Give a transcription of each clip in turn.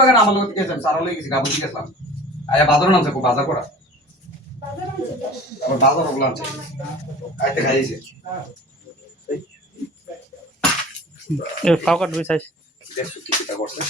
টাকা আমার লোক গেছেন সারা লই গেছি গাবুতি গেছিলাম। আয়া বাজার আনছে খুব বাজার করা। আবার বাজার ওগুলো আনছে খাইতে খাইছে এ ফাও কাট দেখছ কি করছে।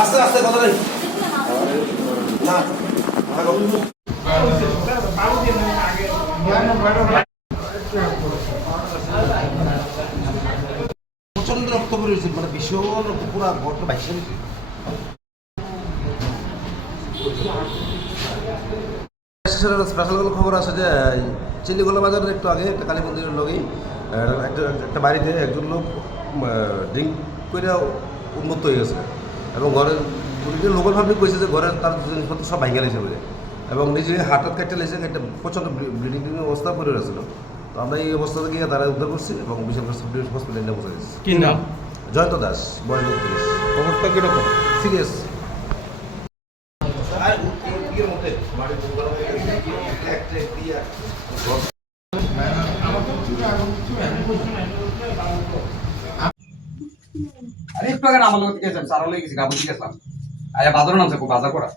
আস্তে আস্তে, কথা প্রচণ্ড রক্ত বেরিয়েছে মানে ভীষণ পুরা ঘরটা বাইশে স্পেশাল খবর আছে যে চিল্লিগোলা বাজারের একটু আগে, একটা কালী মন্দিরের একটা একটা বাড়িতে একজন লোক ড্রিঙ্ক করে উন্মত্ত হয়ে গেছে। এবং ঘরের প্রতিদিন লোকাল পাবলিক কইছে যে ঘরের তার জিনিসপত্র সব ভাঙে লেছে বলে। এবং নিজে হাতাত কাটতে লেছে একটা প্রচণ্ড ব্লিডিং অবস্থা করে রয়েছিল তো আমরা এই অবস্থাতে গিয়ে তারা উদ্ধার করছি এবং বিশাল হসপিটালে নিয়ে বসে গেছি। কি নাম? জয়ন্ত দাস বয়স উনত্রিশ খবরটা কীরকম? সিরিয়াস। আরে আগে আমার লোক গেছেন সারা লই গেছি গাবুতি গেছিলাম। আয়া বাজার নামছে বাজার করা।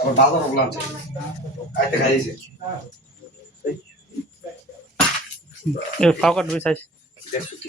আবার বাজার ওগুলো আনছে। খাইতে খাইছে কাট দুই সাইজ দেখছ কি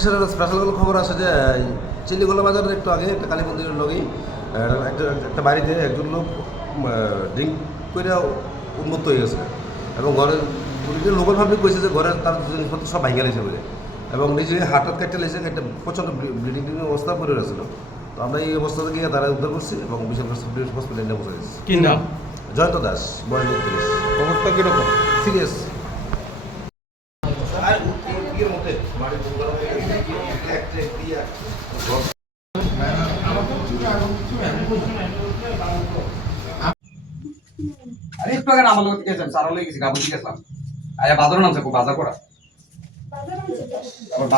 গেছে স্পেশাল খবর আছে যে চিল্লিগোলা বাজারের একটু আগে একটা কালী মন্দিরের লগেই একটা একটা বাড়িতে একজন লোক ড্রিঙ্ক করে উন্মত্ত হয়ে গেছে। এবং ঘরের প্রতিদিন লোকাল পাবলিক কইছে যে ঘরের তার জিনিসপত্র সব ভাঙে লেছে বলে। এবং নিজে হাতাত কাটতে লেছে একটা প্রচণ্ড ব্লিডিং অবস্থা করে রয়েছিল। তো আমরা এই অবস্থাতে গিয়ে তারা উদ্ধার করছি এবং বিশাল হসপিটালে নিয়ে বসে গেছি। কি নাম? জয়ন্ত দাস বয়স উনত্রিশ খবরটা কীরকম? সিরিয়াস। আরে একটু আগে আমার লোক গেছেন সারা লই গেছি গাবুতি গেছিলাম। আয়া বাজার আনছে খুব বাজার করা।